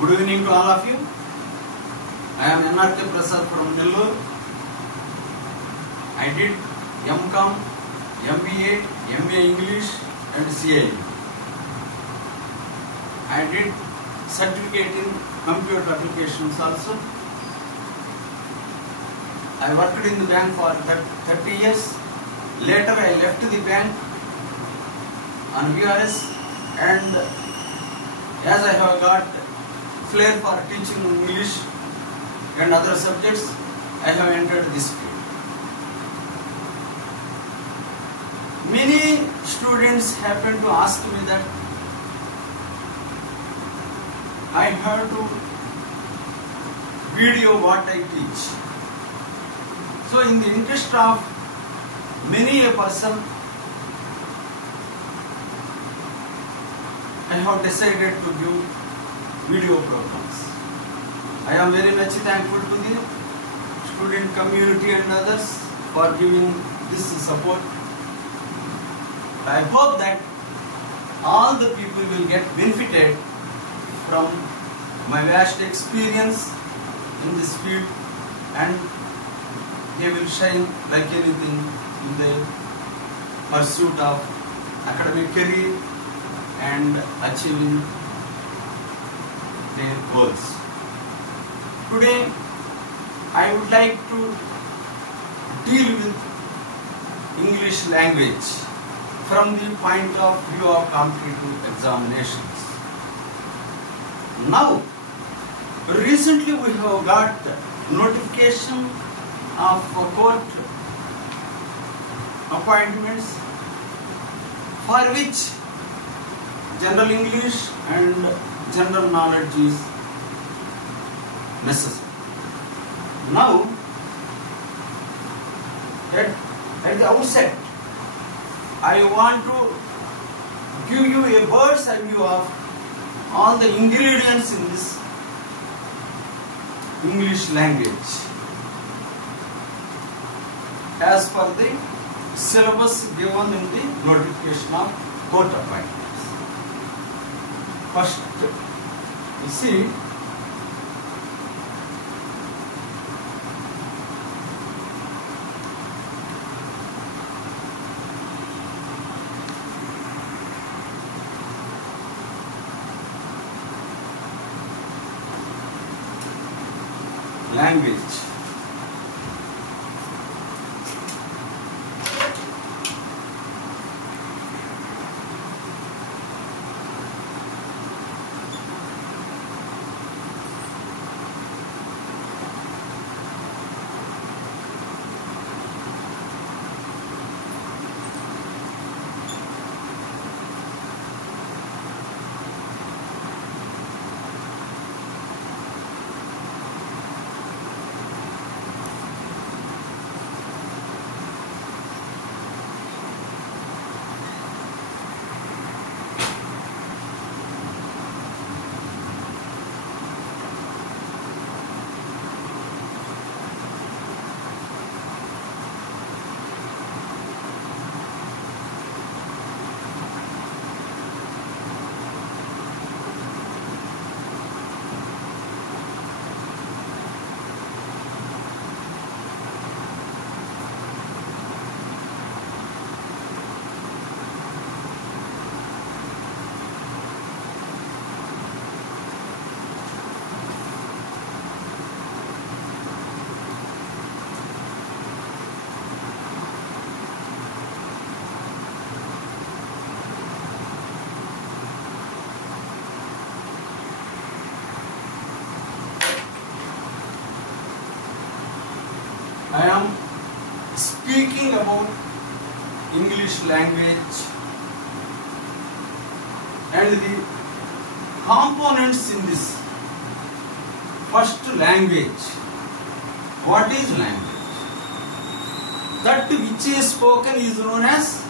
Good evening to all of you. I am N.R.K. Prasad from Nellore. I did M.Com, MBA, MA English and CA. I did certificate in computer applications also. I worked in the bank for 30 years. Later I left the bank on VRS, and as I have got flair for teaching English and other subjects, I have entered this field. Many students happen to ask me that I have to video what I teach. So in the interest of many a person, I have decided to give video programs. I am very much thankful to the student community and others for giving this support. I hope that all the people will get benefited from my vast experience in this field, and they will shine like anything in the pursuit of academic career and achieving their goals. Today, I would like to deal with English language from the point of view of competitive examinations. Now, recently we have got notification of court appointments for which general English and general knowledge is necessary. Now, at the outset, I want to give you a bird's eye view of all the ingredients in this English language as per the syllabus given in the notification of court appointments. First, you see, language. I am speaking about English language and the components in this. First, language. What is language? That which is spoken is known as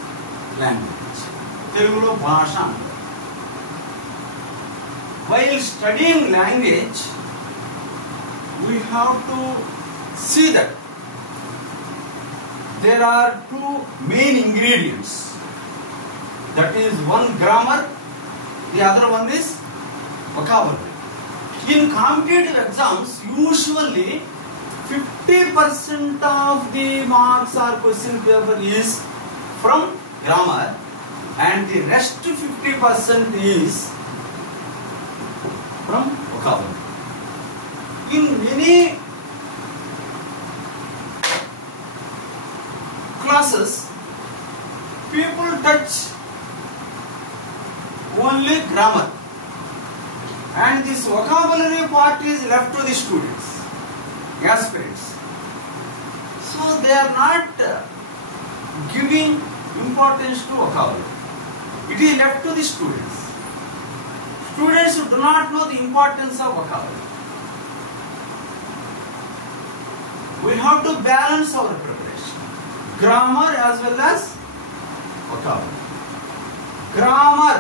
language. Telugulo bhasha. While studying language, we have to see that there are two main ingredients. That is one grammar, the other one is vocabulary. In competitive exams, usually 50% of the marks or question paper is from grammar and the rest 50% is from vocabulary. In many classes, people touch only grammar and this vocabulary part is left to the students, aspirants. So they are not giving importance to vocabulary. It is left to the students. Students who do not know the importance of vocabulary. We have to balance our preparation. Grammar as well as vocabulary. Grammar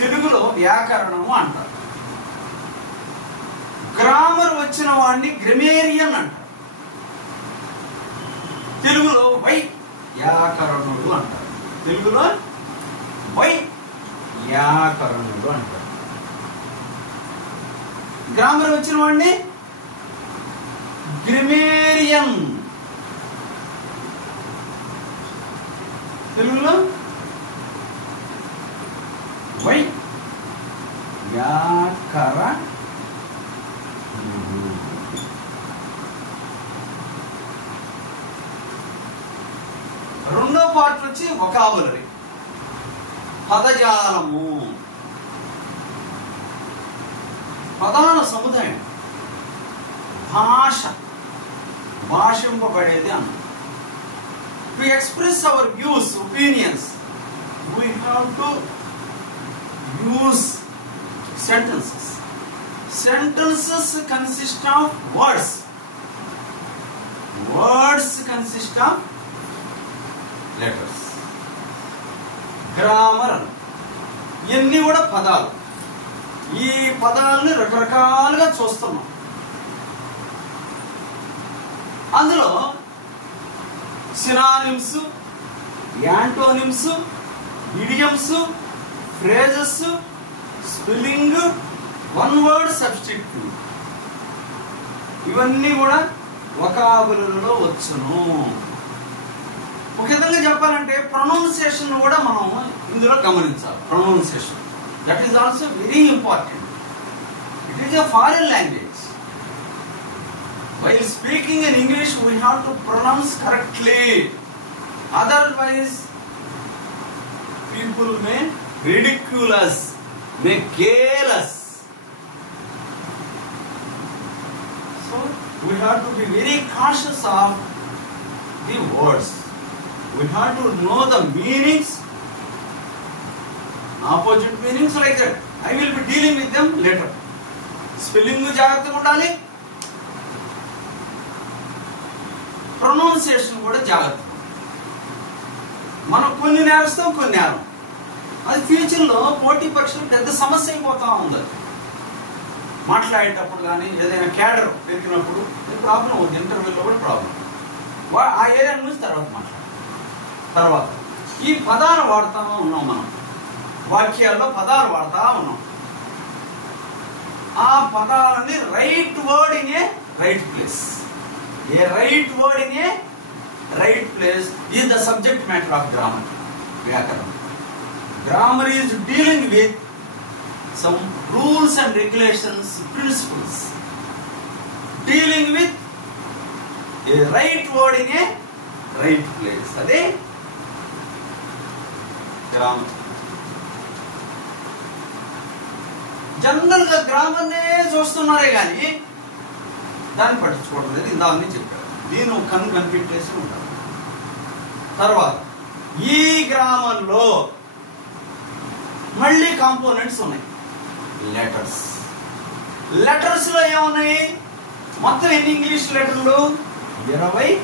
తెలుగులో వ్యాకరణము అంటారు. Grammar వచ్చిన వాడిని గ్రామేరియన్ అంటారు. తెలుగులో వ్యాకరణుడు అంటారు. తెలుగులో వ్యాకరణుడు అంటారు. Grammar వచ్చిన వాడిని గ్రామేరియన్. తెలుగులో వ్యాకరణుడు. రెండో పార్ట్ వచ్చి వొకాబులరీ, పదజాలము, ప్రధాన సముదాయం, భాష, భాషింపబడేది అన్న. To express our views, opinions, we have to use sentences. Sentences consist of words. Words consist of letters. Grammar ఇవన్నీ కూడా పదాలు. ఈ పదాలని రకరకాలుగా చూస్తున్నాం. అందులో synonyms, antonyms, idioms, phrases, spelling, one word substitute, ఇవన్నీ కూడా వొకాబులరీలో వచ్చును. ఒక విధంగా చెప్పాలంటే ప్రొనౌన్సియేషన్ కూడా మనం ఇందులో గమనించాలి. Pronunciation that is also very important. It is a foreign language. While speaking in English we have to pronounce correctly, otherwise people may ridicule us, may gale us. So we have to be very cautious of the words. We have to know the meanings, opposite meanings like that. I will be dealing with them later. Spelling జాగ్రత్తగా ఉండాలి, pronunciation కూడా జాగ్రత్త. మనం కొన్ని నేర్స్తాం, కొన్ని నేరం. అది ఫ్యూచర్లో పోటీ పరీక్షలు పెద్ద సమస్య అయిపోతా ఉంది. మాట్లాడేటప్పుడు కానీ ఏదైనా క్యాడర్ పెరిగినప్పుడు ప్రాబ్లం అవుతుంది. ఇంటర్వ్యూలో కూడా ప్రాబ్లం. ఆ ఏరియా నుంచి తర్వాత ఈ పదాలు వాడుతూ ఉన్నాం. మనం వాక్యాల్లో పదాలు వాడుతూ ఉన్నాం. ఆ పదాలని right word in a right place. A right word in a right place is the subject matter of grammar. Vyakaranam. Grammar is dealing with some rules and regulations, principles. Dealing with a right word in a right place. Ade grammar. General గా grammar నే చూస్తున్నారే కానీ దాన్ని పట్టించుకోవడం లేదు. ఇందాకనే చెప్పారు. దీన్ని confuse చేసి ఉంటారు. తర్వాత ఈ గ్రామంలో మళ్ళీ కాంపోనెంట్స్ ఉన్నాయి. లెటర్స్. లెటర్స్ లో ఏమున్నాయి? మొత్తం ఎన్ని ఇంగ్లీష్ లెటర్లు? 26.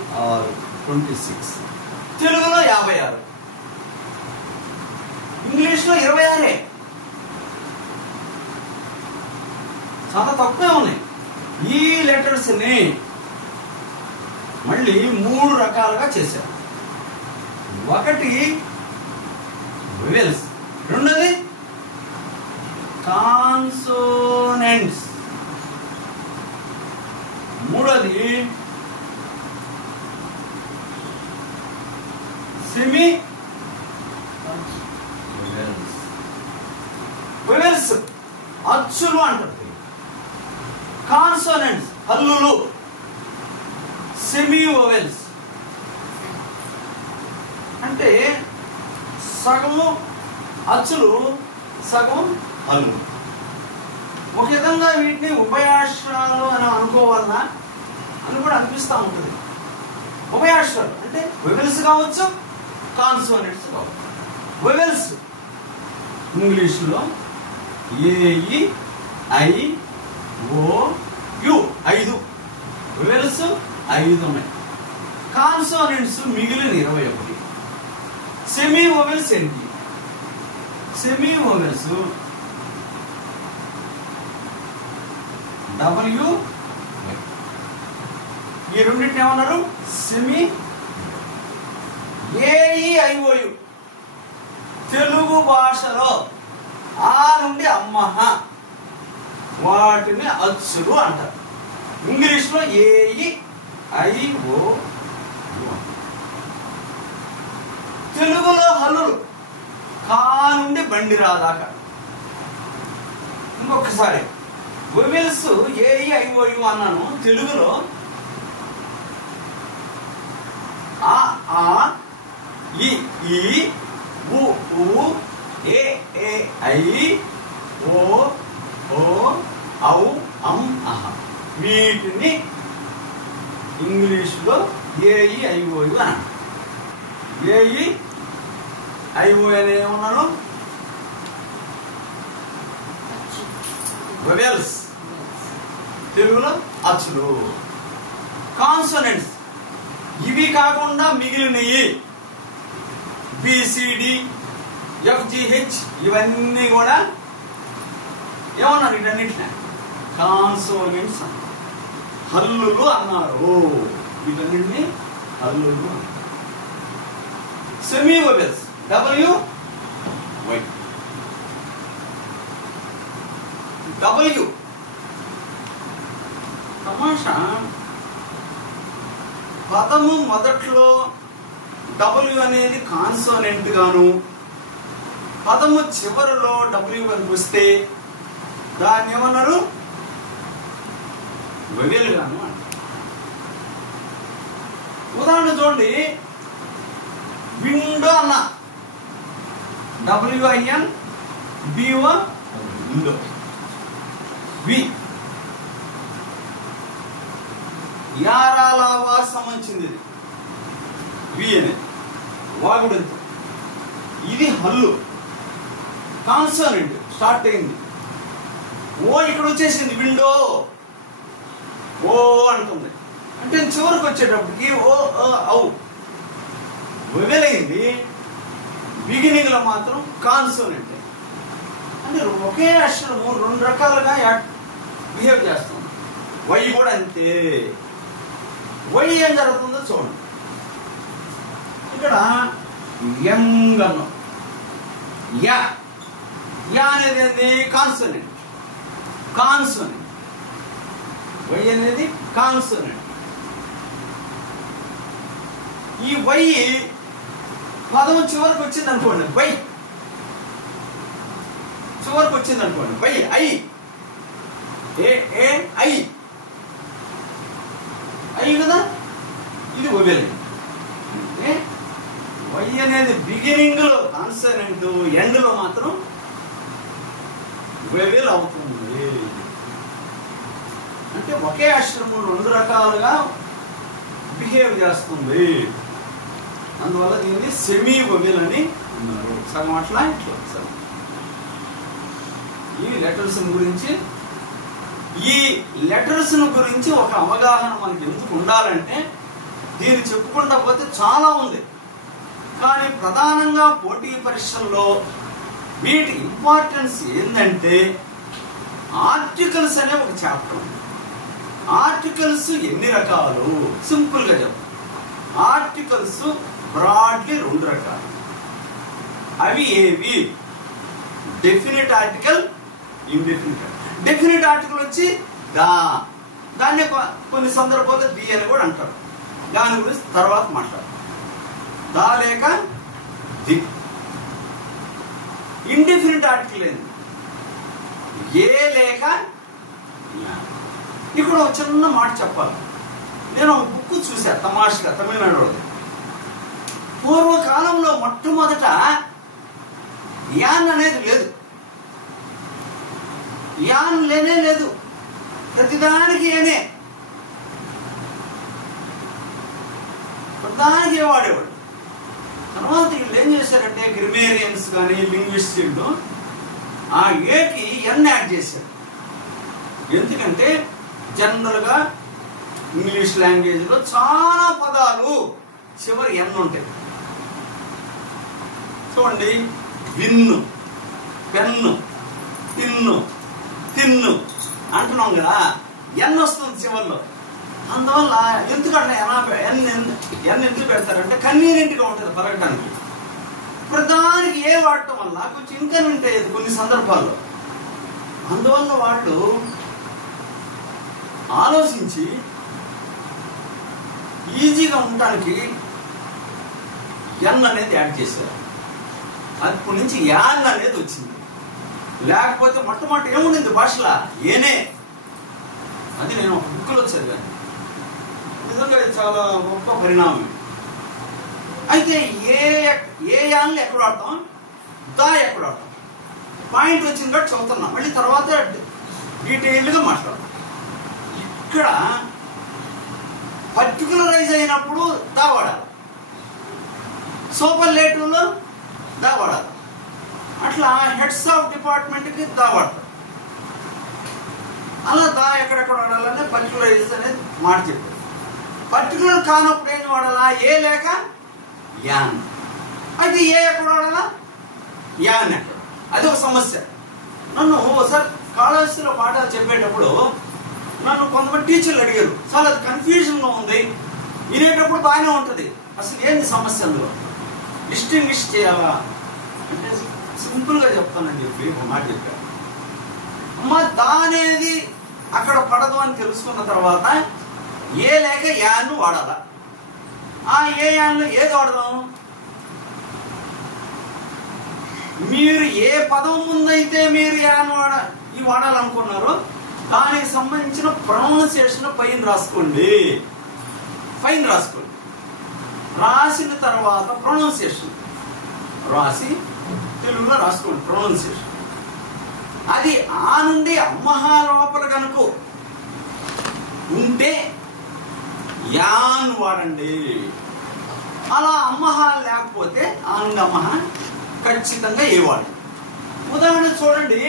26. తెలుగులో 56. ఇంగ్లీష్ లో 26. చాలా తక్కువే ఉన్నాయి. ఈ లెటర్స్ ని మళ్ళీ 3 రకాలుగా చేశారు. ఒకటి వెవెల్స్, రెండోది కాన్సోనెంట్స్. కాన్సోనెంట్స్. మూడోది సెమీ వొవెల్స్, అచ్చులు అంటారు. కాన్సోనెంట్స్ హల్లులు, సెమీ వొవెల్స్ అంటే సగము అచ్చులు సగం హల్లులు. ఒక విధంగా వీటిని ఉభయాక్షరాలు అని అనుకోవాలన్నా అని కూడా అనిపిస్తూ ఉంటుంది. ఉభయాక్షరాలు అంటే వొవెల్స్ కావచ్చు, కాన్సోనెంట్స్ కావచ్చు. వొవెల్స్ ఇంగ్లీష్లో A E I O U 5 vowels 5 ఉన్నాయి. కాన్సోనెంట్స్ మిగిలిన 21. సెమీ వొవెల్స్ ఏంటి? సెమీ వొవెల్స్ డబ్ల్యూ, ఈ రెండింటిని ఏమన్నారు? సెమీ. ఏఈఐఓయు తెలుగు భాషలో ఆ నుండి అమ్మహ వాటిని అచ్చులు అంటారు. ఇంగ్లీష్లో ఏఈఐఓ. తెలుగులో హల్లులు కా నుండి బండిరా దాకా. ఇంకొకసారి వొవెల్స్ ఏఈఐఓయు అన్నాను. తెలుగులో ఆ ఆ ఈ ఈ ఉ ఊ ఏ ఏ ఐ ఓ ఓ ఔ అం అహ వీటిని ఇంగ్లీష్లో ఏఈఐఓయు అన్నాను. ఏఈఐఓ అనే ఏమన్నాను? వొవెల్స్ తెలుగులో అచ్చులు. కాన్సోనెంట్స్ ఇవి కాకుండా మిగిలినవి బిసిడి ఎఫ్జిహెచ్ ఇవన్నీ కూడా ఏమన్నారు? వీటన్నిటిని కాన్సోనెంట్స్ హల్లులు అన్నారు. వీటన్నిటిని హల్లులు. Semi vowels W Y. W తమాషా పదము మొదట్లో డబ్ల్యూ అనేది కాన్సోనెంట్ గాను, పదము చివరిలో డబ్ల్యూ అని వస్తే దాన్ని ఏమన్నారు? వొవెల్ గాను అంటారు. ఉదాహరణ చూడండి, విండో అన్న డబ్ల్యూఐఎన్ బిఓ విండో. వి యారాలావా సంబంధించింది ఇది. వి అనేది వాగుడు. ఇది హల్లు కాన్సోనెంట్ స్టార్ట్ అయింది. ఓ ఇక్కడ వచ్చేసింది విండో. ఓ అంటుంది అంటే చివరికి వచ్చేటప్పటికి ఓ ఔ వొవెల్ అయింది. బిగినింగ్ లో మాత్రం కాన్సోనెంట్. అంటే ఒకే అక్షరము రెండు రకాలుగా బిహేవ్ చేస్తుంది. వై కూడా అంతే. వై ఏం జరుగుతుందో చూడండి. ఇక్కడ యంగ్ అన్నాం. యా యా అనేది ఏంది? కాన్సోనెంట్. కాన్సోనెంట్. వై అనేది కాన్సోనెంట్. ఈ వై పదం చివరికి వచ్చింది అనుకోండి. వై చివరికి వచ్చింది అనుకోండి. Y I A A I I కదా. ఇది వొవెల్. అంటే వై అనేది బిగినింగ్ లో కాన్సోనెంట్, ఎండ్ లో మాత్రం వొవెల్ అవుతుంది. అంటే ఒకే అక్షరము రెండు రకాలుగా బిహేవ్ చేస్తుంది. అందువల్ల దీన్ని సెమీ వొవెల్ అని అన్నారు. సగం అట్లా ఇట్లా సగం. ఈ లెటర్స్ గురించి, ఈ లెటర్స్ గురించి ఒక అవగాహన మనకి ఎందుకు ఉండాలంటే, దీన్ని చెప్పుకుంటా పోతే చాలా ఉంది. కానీ ప్రధానంగా పోటీ పరీక్షల్లో వీటి ఇంపార్టెన్స్ ఏంటంటే, ఆర్టికల్స్ అనే ఒక చాప్టర్ ఉంది. ఆర్టికల్స్ ఎన్ని రకాలు? సింపుల్ గా చెప్పు. ఆర్టికల్స్ బ్రాడ్లీ రెండు రకాలు. అవి ఏవి? Definite article, indefinite. Definite article వచ్చి దా, దాన్నే కొన్ని సందర్భాల్లో ది అని కూడా అంటారు. దాని గురించి తర్వాత మాట్లాడతాం. దా లేక ది. ఇండెఫినెట్ ఆర్టికల్ ఏంది? ఏ లేక యా. ఇక్కడ ఒక చిన్న మాట చెప్పాలి. నేను ఒక బుక్ చూసా తమాషగా, తమిళనాడులోది. పూర్వకాలంలో మొట్టమొదట యాన్ అనేది లేదు. యాన్ లేనే లేదు, ప్రతిదానికి ఏనే, ప్రతిదానికి ఏ వాడేవాడు. తర్వాత వీళ్ళు ఏం చేశారంటే గ్రిమేరియన్స్ కానీ లింగ్విస్టులు ఆ ఏకి ఎన్ యాడ్ చేశారు. ఎందుకంటే జనరల్గా ఇంగ్లీష్ లాంగ్వేజ్లో చాలా పదాలు చివరి ఎన్ ఉంటాయి. చూడండి, విన్ను, పెన్ను, తిన్ను, తిన్ను అంటున్నాం కదా, ఎన్ వస్తుంది చివరిలో. అందువల్ల ఎందుకంటే ఎన్ ఎందుకు పెడతారంటే కన్వీనియంట్గా ఉంటుంది పలకడానికి. ప్రధానికి ఏ వాడటం వల్ల కొంచెం ఇన్కన్వీనియంట్ అయ్యేది కొన్ని సందర్భాల్లో. అందువల్ల వాళ్ళు ఆలోచించి ఈజీగా ఉండటానికి ఎన్ అనేది యాడ్ చేశారు. అప్పటి నుంచి యాన్ అనేది వచ్చింది. లేకపోతే మొట్టమొదటి ఏముండింది భాషలో? ఏనే. అది నేను ఒక బుక్లో చదివాను. నిజంగా ఇది చాలా గొప్ప పరిణామం. అయితే ఏ యాన్లు ఎక్కడ వాడతాం, దా ఎక్కడ వాడతాం, పాయింట్ వచ్చింది కాబట్టి చదువుతున్నాం. మళ్ళీ తర్వాత డీటెయిల్గా మాట్లాడతాం. ఇక్కడ పర్టికులరైజ్ అయినప్పుడు దా వాడాలి, సూపర్లేటివ్లో దా వాడాలి. అట్లా హెడ్స్ ఆఫ్ డిపార్ట్మెంట్కి దా వాడతారు. అలా దా ఎక్కడెక్కడ వాడాలనే పర్టికులరైజ్ అనేది మాట చెప్పారు. పర్టికులర్ కానప్పుడు ఏం వాడాలా? ఏ లేక యాన్. అయితే ఏ ఎక్కడ వాడాలా, యాన్ ఎక్కడ? అది ఒక సమస్య. నన్ను ఒకసారి కాళహస్తిలో పాఠాలు చెప్పేటప్పుడు నన్ను కొంతమంది టీచర్లు అడిగారు, చాలా అది కన్ఫ్యూజన్గా ఉంది, వినేటప్పుడు బాగానే ఉంటుంది, అసలు ఏంది సమస్య అందులో, డిస్టింగ్విష్ చేయాలా అంటే సింపుల్గా చెప్తానని చెప్పి ఒక మాట చెప్పారు. అమ్మ దా అనేది అక్కడ పడదు అని తెలుసుకున్న తర్వాత ఏ లేక యాన్ను వాడాలా. ఆ ఏ యాన్లు ఏది వాడదాం? మీరు ఏ పదం ముందైతే మీరు యాన్ వాడాలనుకున్నారో దానికి సంబంధించిన ప్రొనౌన్సియేషన్ పైన రాసుకోండి. రాసిన తర్వాత ప్రొనౌన్సియేషన్ రాసి తెలుగులో రాసుకోండి. ప్రొనౌన్సియేషన్ అది ఆ నుండి అమ్మహా లోపల కనుక ఉంటే యాన్ వాడండి. అలా అమ్మహా లేకపోతే ఆ నుండి అమ్మహా ఖచ్చితంగా ఏ వాడండి. ఉదాహరణ చూడండి,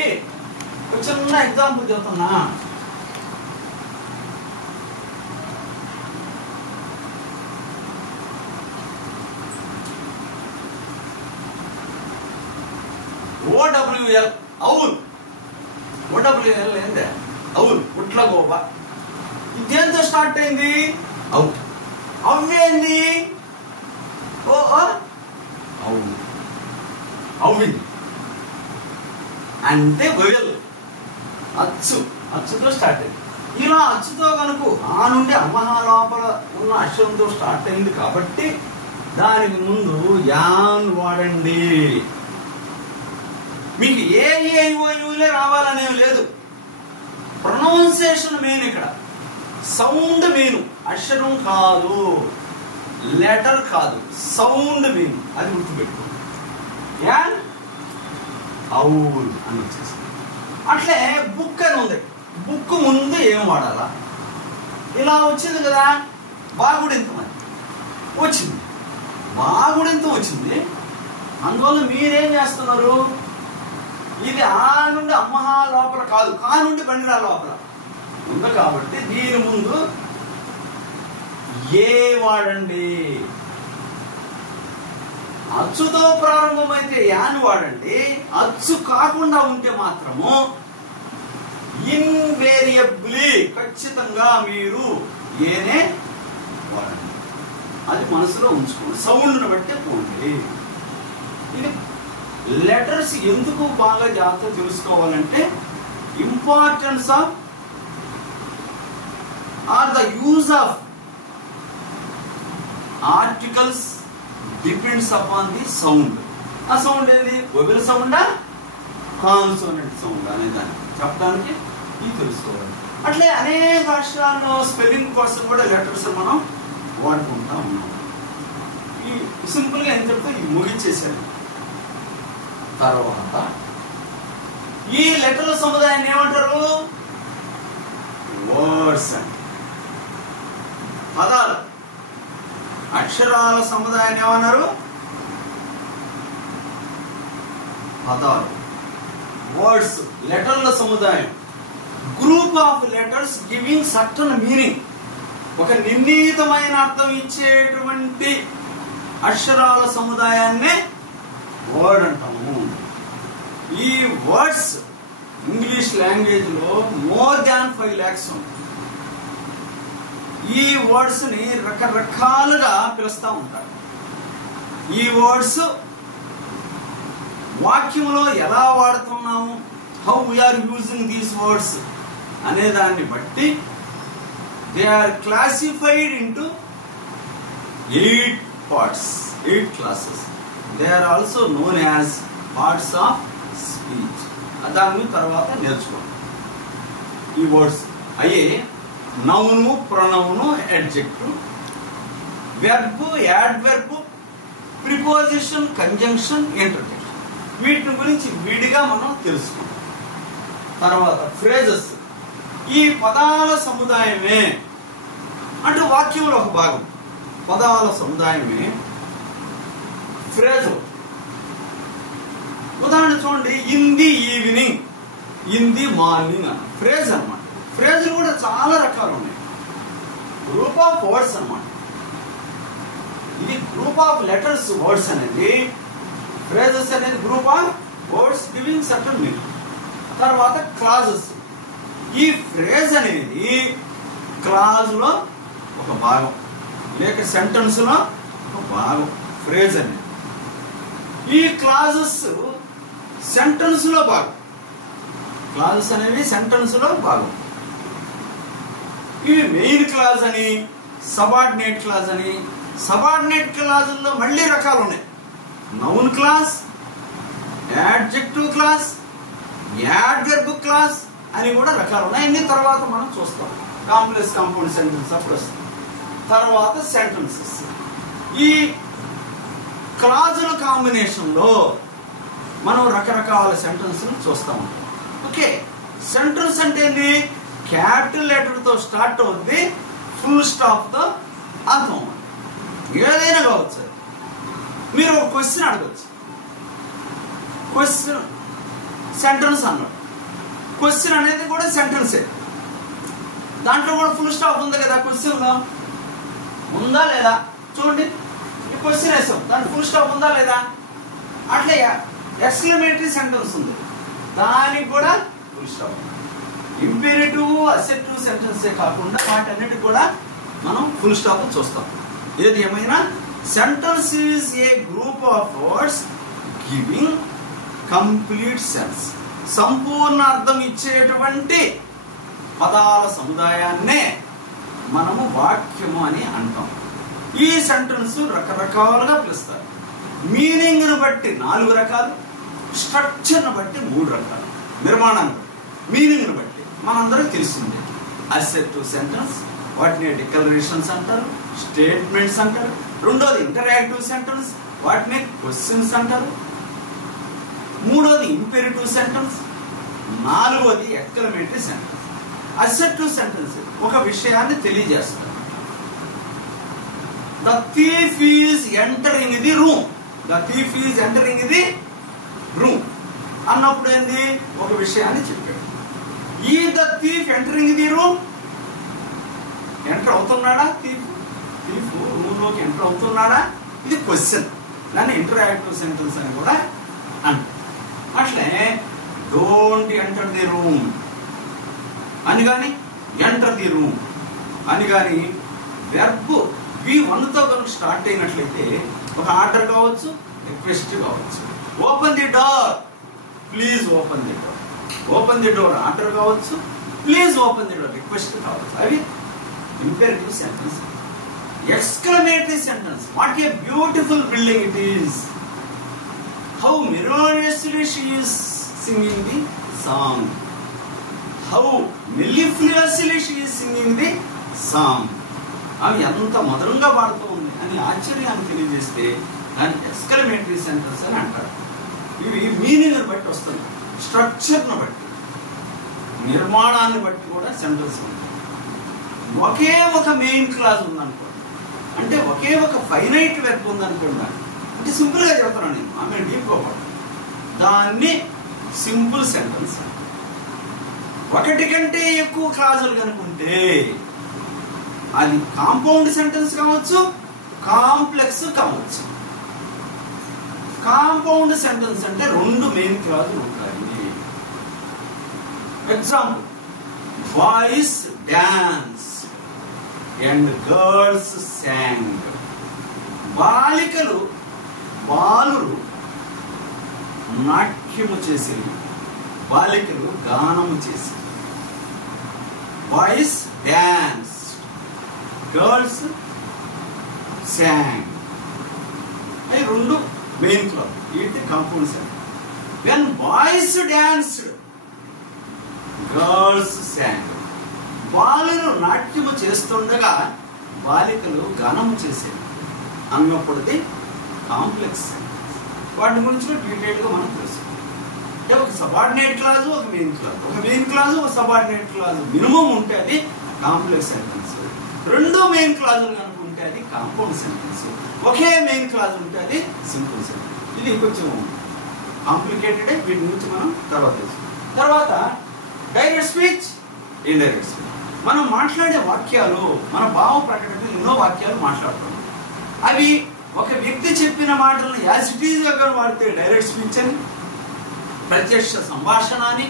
ఒక చిన్న ఎగ్జాంపుల్ చెప్తున్నా. ఓడబ్ల్యూఎల్ అవును. ఓడబ్ల్యూఎల్ ఏందే? అవును, ఉట్ల గోబ. దేంతో స్టార్ట్ అయింది? అవు. అవ్వేంది? ఓ అవును, అవుంది అంటే వయల్, అచ్చుతో స్టార్ట్ అయింది. ఇలా అచ్చుతో కనుక ఆ నుండి అమ్మహా లోపల ఉన్న అక్షరంతో స్టార్ట్ అయింది కాబట్టి దానికి ముందు యాన్ వాడండి. మీకు ఏలే రావాలనే లేదు. Pronunciation main. ఇక్కడ సౌండ్ మెయిన్, అక్షరం కాదు, లెటర్ కాదు, సౌండ్ మెయిన్. అది గుర్తుపెట్టుకోండి. యాన్ అవున్ అని వచ్చేసి. అట్లే బుక్ అని ఉంది. బుక్ ముందు ఏం వాడాలా? ఇలా వచ్చింది కదా, బాగుడింతమని వచ్చింది, బాగుడింత వచ్చింది. అందువల్ల మీరేం చేస్తున్నారు? ఇది ఆ నుండి అమ్మహా లోపల కాదు, కా నుండి బండిరా లోపల ఉంది కాబట్టి దీని ముందు ఏ వాడండి. అచ్చుతో ప్రారంభమైతే యాన్ వాడండి. అచ్చు కాకుండా ఉంటే మాత్రము ఇన్వేరియబుల్లీ ఖచ్చితంగా మీరు ఏనే వాడండి. అది మనసులో ఉంచుకోండి. సౌండ్ను బట్టే పోండి. ఇది లెటర్స్ ఎందుకు బాగా జాగ్రత్త తెలుసుకోవాలంటే importance of or the use of articles depends upon the sound. ఆ సౌండ్ ఏంది? వొవెల్ సౌండా కాన్సోనెంట్ సౌండ్ అనే దాన్ని చెప్పడానికి ఇది తెలుసుకోవాలి. అట్లే అనేక అక్షరాల్లో స్పెల్లింగ్ కోసం కూడా లెటర్స్ మనం వాడుకుంటా ఉన్నాం. ఈ సింపుల్గా ఏం చెప్తే ఇది ముగించేసాను. తర్వాత ఈ లెటర్ల సముదాయాన్ని ఏమంటారు? వర్డ్స్ అంటే పదాలు. అక్షరాల సముదాయాన్ని ఏమన్నారు? పదాలు. వర్డ్స్ లెటర్ల సముదాయం. Group of letters giving certain meaning. ఒక నిర్ణీతమైన అర్థం ఇచ్చేటువంటి అక్షరాల సముదాయాన్నే వర్డ్ అంటాము. ఈ వర్డ్స్ ఇంగ్లీష్ లాంగ్వేజ్ లో మోర్ దాన్ 5 lakhs ఉంది. ఈ వర్డ్స్ ని రకరకాలుగా పిలుస్తూ ఉంటారు. ఈ వర్డ్స్ వాక్యంలో ఎలా వాడుతున్నాము, how we are using these words అనే దాన్ని బట్టి they are classified into 8 parts, 8 classes. They are also known as parts of speech. దాన్ని తర్వాత నేర్చుకోండి. ఈ వర్డ్స్ అయ్యే noun, pronoun, adjective, verb, adverb, preposition, conjunction, interjection. వీటి గురించి విడిగా మనం తెలుసుకుంటాం. తర్వాత ఫ్రేజెస్. ఈ పదాల సముదాయమే అంటే వాక్యంలో ఒక భాగం. పదాల సముదాయమే ఫ్రేజ్. ఉదాహరణ చూడండి, in the evening, in the morning అన్న ఫ్రేజ్ అనమాట. ఫ్రేజ్లు కూడా చాలా రకాలు ఉన్నాయి. గ్రూప్ ఆఫ్ వర్డ్స్ అనమాట. ఇది గ్రూప్ ఆఫ్ లెటర్స్. వర్డ్స్ అనేది, ఫ్రేజెస్ అనేది group of words giving certain meaning. తర్వాత క్లాజెస్. ఈ ఫ్రేజ్ అనేది క్లాజ్ లో ఒక భాగం, లేక సెంటెన్స్ లో ఒక భాగం ఫ్రేజ్ అనేది. ఈ క్లాజెస్ సెంటెన్స్ లో భాగం. క్లాజెస్ అనేవి సెంటెన్స్ లో భాగం. ఇవి మెయిన్ క్లాజ్ అని, సబార్డినేట్ క్లాజ్ అని. సబార్డినేట్ క్లాజుల్లో మళ్ళీ రకాలు ఉన్నాయి. Noun clause, adjective class, adverb class అని కూడా రకాలు ఉన్నాయి. అన్ని తర్వాత మనం చూస్తాం. కాంప్లెక్స్ కాంపౌండ్ సెంటెన్స్ అప్పుడు వస్తుంది. తర్వాత సెంటెన్సెస్. ఈ క్లాజుల కాంబినేషన్ లో మనం రకరకాల సెంటెన్స్ చూస్తా ఉంటాం. ఓకే, సెంటెన్స్ అంటే ఏంటి? క్యాపిటల్ లెటర్ తో స్టార్ట్ అవుద్ది, ఫుల్ స్టాప్ తో అర్థం. ఏదైనా కావచ్చు. మీరు ఒక క్వశ్చన్ అడగచ్చు. క్వశ్చన్ సెంటెన్స్ అన్నాడు. క్వశ్చన్ అనేది కూడా సెంటెన్సే. దాంట్లో కూడా ఫుల్ స్టాప్ ఉంది కదా. క్వశ్చన్ లో ఉందా లేదా చూడండి. ఈ క్వశ్చన్ వేసాం, దాంట్లో ఫుల్ స్టాప్ ఉందా లేదా. అట్లే ఎక్స్క్లమేటరీ సెంటెన్స్ ఉంది, దానికి కూడా ఫుల్ స్టాప్. ఇంపేరేటివ్, అసెప్టివ్ సెంటెన్సే కాకుండా వాటన్నిటి కూడా మనం ఫుల్ స్టాప్ చూస్తాం. ఏది ఏమైనా sentence is a group of words giving complete sense. సంపూర్ణ అర్థం ఇచ్చేటువంటి పదాల సముదాయాన్నే మనము వాక్యము అని అంటాం. ఈ సెంటెన్స్ రకరకాలుగా పిలుస్తారు. మీనింగ్ ను బట్టి 4 రకాలు, స్ట్రక్చర్ ను బట్టి 3 రకాలు. నిర్మాణాన్ని బట్టి, మీనింగ్ ను బట్టి మనందరికీ తెలిసిందే. అసెప్టివ్ సెంటెన్స్, వాటిని డిక్లరేషన్స్ అంటారు, స్టేట్మెంట్స్ అంటారు. రెండోది ఇంటరాక్టివ్ సెంటెన్స్, వాటిని క్వశ్చన్స్ అంటారు. మూడోది ఇంపేరేటివ్ సెంటెన్స్. నాలుగోది ఎక్స్క్లమేటరీ సెంటెన్స్. అసెప్టివ్ సెంటెన్స్ ఒక విషయాన్ని తెలియజేస్తారు. The thief is entering the room. The thief is entering the room అన్నప్పుడు ఏంది? ఒక విషయాన్ని చెప్పాడు. ఈ the thief entering the room, enter అవుతున్నాడా థీఫ్? థీఫ్ రూమ్ లోకి ఎంటర్ అవుతున్నాడా? ఇది క్వశ్చన్. దాన్ని ఇంటరాక్టివ్ సెంటెన్స్ అని కూడా అంటారు. అట్లే డోంట్ ఎంటర్ ది రూమ్ అని కానీ, ఎంటర్ ది రూమ్ అని కానీ వెర్బ్ V1 తో కనుక స్టార్ట్ అయినట్లయితే ఒక ఆర్డర్ కావచ్చు, రిక్వెస్ట్ కావచ్చు. Open the door, please open the door. Open the door order కావచ్చు, please open the door request కావచ్చు. అవి imperative sentence. Exclamatory sentence, what a beautiful building it is, how melodiously she is singing the song, how mellifluously she is singing the song. అవి ఎంత మధురంగా పాడుతూ ఉంది అని ఆశ్చర్యాన్ని తెలియజేస్తే దాన్ని ఎక్స్క్లమేటరీ సెంటెన్స్ అని అంటారు. ఇవి మీనింగ్ని బట్టి వస్తుంది, స్ట్రక్చర్ను బట్టి, నిర్మాణాన్ని బట్టి కూడా సెంటెన్స్ ఉంది. ఒకే ఒక మెయిన్ క్లాజ్ ఉందనుకోండి, అంటే ఒకే ఒక ఫైనైట్ వెర్బ్ ఉందనుకోండి, అంటే సింపుల్గా చెప్తున్నాను నేను, ఆమె డీప్గా పడతాను, దాన్ని సింపుల్ సెంటెన్స్. ఒకటి కంటే ఎక్కువ క్లాజులు కనుకుంటే అది కాంపౌండ్ సెంటెన్స్ కావచ్చు, కాంప్లెక్స్ కావచ్చు. కాంపౌండ్ సెంటెన్స్ అంటే రెండు మెయిన్ క్లాజులు ఉంటాయి. Example, boys dance and girls song. బాలికలు బాలురు నాట్యము చేసేవి, బాలికలు గానము చేసేవి. Boys dance, girls song. అవి రెండు మెయిన్ క్లాజ్, ఇది compound sentence. When boys danced, girls song. బాలురు నాట్యము చేస్తుండగా బాలికలు గానము చేసేవి అన్నప్పుడుది కాంప్లెక్స్ సెంటెన్స్. వాటి గురించి డీటెయిల్గా మనం తెలుసుకుంటాం. అంటే ఒక సబార్డినేట్ క్లాజు, ఒక మెయిన్ క్లాజ్, ఒక మెయిన్ క్లాజు, ఒక సబార్డినేట్ క్లాజు మినిమం ఉంటే అది కాంప్లెక్స్ సెంటెన్స్. రెండు మెయిన్ క్లాజులు కనుక ఉంటే అది కాంపౌండ్ సెంటెన్స్. ఒకే మెయిన్ క్లాజ్ ఉంటే అది సింపుల్ సెంటెన్స్. ఇది కొంచెం కాంప్లికేటెడ్, వీటి గురించి మనం తర్వాత తెలుసుకుంటాం. తర్వాత డైరెక్ట్ స్పీచ్, ఇండైరెక్ట్ స్పీచ్. మనం మాట్లాడే వాక్యాలు, మన భావ ప్రకటనలో ఎన్నో వాక్యాలు మాట్లాడుతాం. అవి ఒక వ్యక్తి చెప్పిన మాటలను యాజ్ ఇట్ ఈజ్ గా వాడితే డైరెక్ట్ స్పీచ్ అని, ప్రత్యక్ష సంభాషణ అని.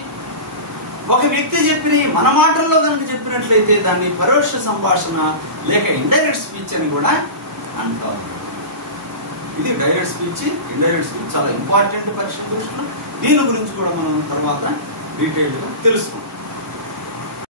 ఒక వ్యక్తి చెప్పిన మన మాటల్లో కనుక చెప్పినట్లయితే దాన్ని పరోక్ష సంభాషణ లేక ఇండైరెక్ట్ స్పీచ్ అని కూడా అంటారు. ఇది డైరెక్ట్ స్పీచ్, ఇండైరెక్ట్ స్పీచ్ చాలా ఇంపార్టెంట్ పరీక్ష దృష్టిలో. దీని గురించి కూడా మనం తర్వాత డీటెయిల్గా తెలుసుకుంటాం.